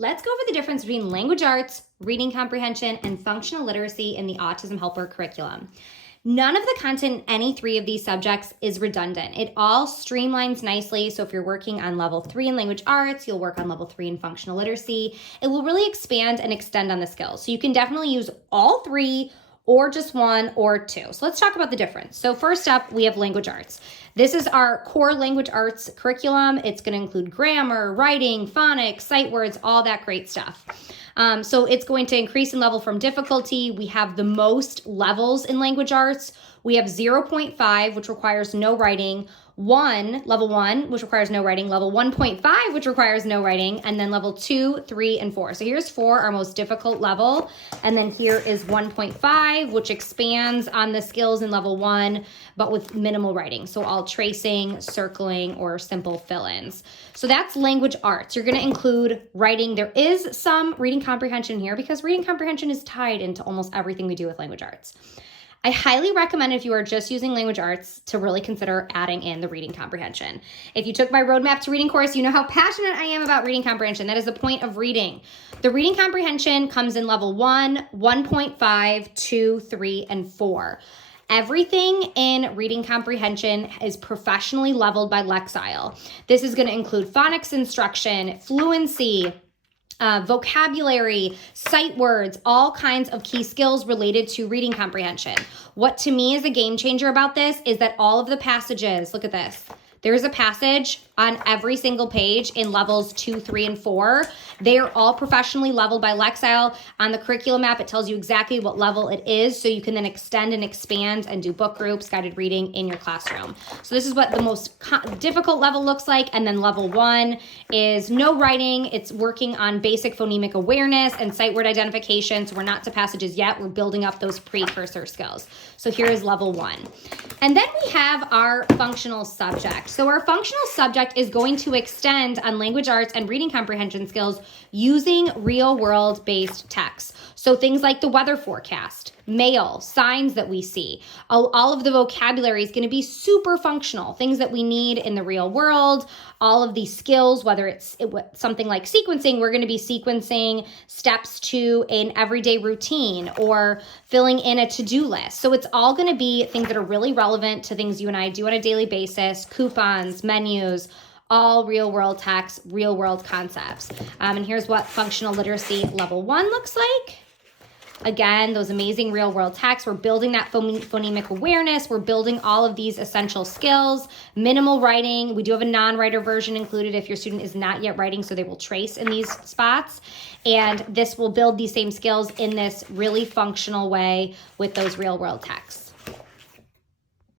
Let's go over the difference between language arts, reading comprehension, and functional literacy in the Autism Helper Curriculum. None of the content in any three of these subjects is redundant. It all streamlines nicely. So if you're working on level 3 in language arts, you'll work on level 3 in functional literacy. It will really expand and extend on the skills. So you can definitely use all three or just one or two. So let's talk about the difference. So first up, we have language arts. This is our core language arts curriculum. It's going to include grammar, writing, phonics, sight words, all that great stuff. So it's going to increase in level from difficulty. We have the most levels in language arts. We have 0.5, which requires no writing, level 1, which requires no writing, level 1.5, which requires no writing, and then level 2, 3, and 4. So here's 4, our most difficult level, and then here is 1.5, which expands on the skills in level 1, but with minimal writing. So all tracing, circling, or simple fill-ins. So that's language arts. You're going to include writing. There is some reading comprehension here because reading comprehension is tied into almost everything we do with language arts. I highly recommend if you are just using language arts to really consider adding in the reading comprehension. If you took my Roadmap to Reading course, you know how passionate I am about reading comprehension. That is the point of reading. The reading comprehension comes in level 1, 1.5, 2, 3, and 4. Everything in reading comprehension is professionally leveled by Lexile. This is going to include phonics instruction, fluency, vocabulary, sight words, all kinds of key skills related to reading comprehension. What to me is a game changer about this is that all of the passages, look at this. There's a passage on every single page in levels 2, 3, and 4. They are all professionally leveled by Lexile. On the curriculum map, it tells you exactly what level it is, so you can then extend and expand and do book groups, guided reading in your classroom. So this is what the most difficult level looks like, and then level 1 is no writing. It's working on basic phonemic awareness and sight word identification. So we're not to passages yet. We're building up those precursor skills. So here is level 1. And then we have our functional subject. So our functional subject is going to extend on language arts and reading comprehension skills using real-world based text. So things like the weather forecast, mail, signs that we see, all of the vocabulary is going to be super functional, things that we need in the real world, all of these skills, whether it's something like sequencing, we're going to be sequencing steps to an everyday routine or filling in a to-do list. So it's all going to be things that are really relevant to things you and I do on a daily basis, coupons, menus, all real-world text, real-world concepts. And here's what functional literacy level 1 looks like. Again, those amazing real-world texts. We're building that phonemic awareness. We're building all of these essential skills. Minimal writing. We do have a non-writer version included if your student is not yet writing, so they will trace in these spots. And this will build these same skills in this really functional way with those real-world texts.